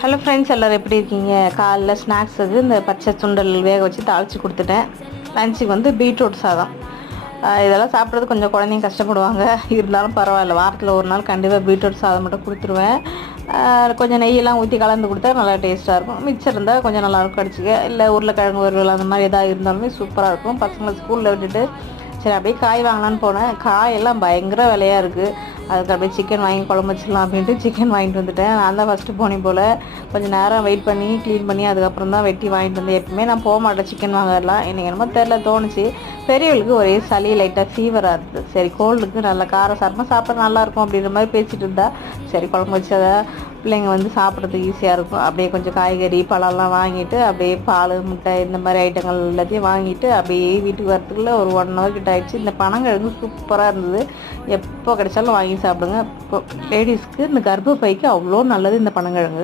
Hello friends, எல்லோரும் எப்படி இருக்கீங்க? காலைல ஸ்நாக்ஸுக்கு இந்த பச்சை சுண்டல் வேக வச்சு தாளித்து கொடுத்துட்டேன். லஞ்சுக்கு வந்து பீட்ரூட் சாதம். இதெல்லாம் சாப்பிட்றது கொஞ்சம் குழந்தைங்க கஷ்டப்படுவாங்க. இருந்தாலும் பரவாயில்ல, வாரத்தில் ஒரு நாள் கண்டிப்பாக பீட்ரூட் சாதம் மட்டும் கொடுத்துருவேன். கொஞ்சம் நெய்யெல்லாம் ஊற்றி கலந்து கொடுத்தா நல்லா டேஸ்ட்டாக இருக்கும். மிச்சம் இருந்தால் கொஞ்சம் நல்லாயிருக்கும் கடிச்சிக்க. இல்லை உருளைக்கிழங்கு வறுவல் அந்த மாதிரி எதாவது இருந்தாலுமே சூப்பராக இருக்கும். பசங்களை ஸ்கூலில் விட்டுட்டு சரி அப்படியே காய் வாங்கலான்னு போனேன். காயெல்லாம் பயங்கர விலையாக இருக்குது. அதுக்கு அப்படியே சிக்கன் வாங்கி குழம்பு வச்சிடலாம் அப்படின்ட்டு சிக்கன் வாங்கிட்டு வந்துட்டேன். நான் தான் ஃபஸ்ட்டு போனேன் போல். கொஞ்சம் நேரம் வெயிட் பண்ணி க்ளீன் பண்ணி அதுக்கப்புறம் தான் வெட்டி வாங்கிட்டு வந்தேன். எப்பவுமே நான் போக மாட்டேன் சிக்கன் வாங்கலாம். எனக்கு என்னமோ தெரில தோணுச்சு. பெரியவளுக்கு ஒரே சளி, லைட்டாக ஃபீவராக இருக்குது. சரி கோல்டுக்கு நல்ல காரசாரமாக சாப்பிட நல்லாயிருக்கும் அப்படின்ற மாதிரி பேசிகிட்டு இருந்தா. சரி குழம்பு வச்சு அதை பிள்ளைங்க வந்து சாப்பிட்றதுக்கு ஈஸியாக இருக்கும். அப்படியே கொஞ்சம் காய்கறி பழம்லாம் வாங்கிட்டு அப்படியே பால் முட்டை இந்த மாதிரி ஐட்டங்கள் எல்லாத்தையும் வாங்கிட்டு அப்படியே வீட்டுக்கு வரத்துக்குள்ளே ஒரு 1 hour கிட்ட ஆகிடுச்சு. இந்த பனங்கிழங்கு சூப்பராக இருந்தது. எப்போ கிடைச்சாலும் வாங்கி சாப்பிடுங்க. இப்போ லேடிஸ்க்கு இந்த கர்ப்பப்பைக்கு அவ்வளோ நல்லது இந்த பனங்கிழங்கு.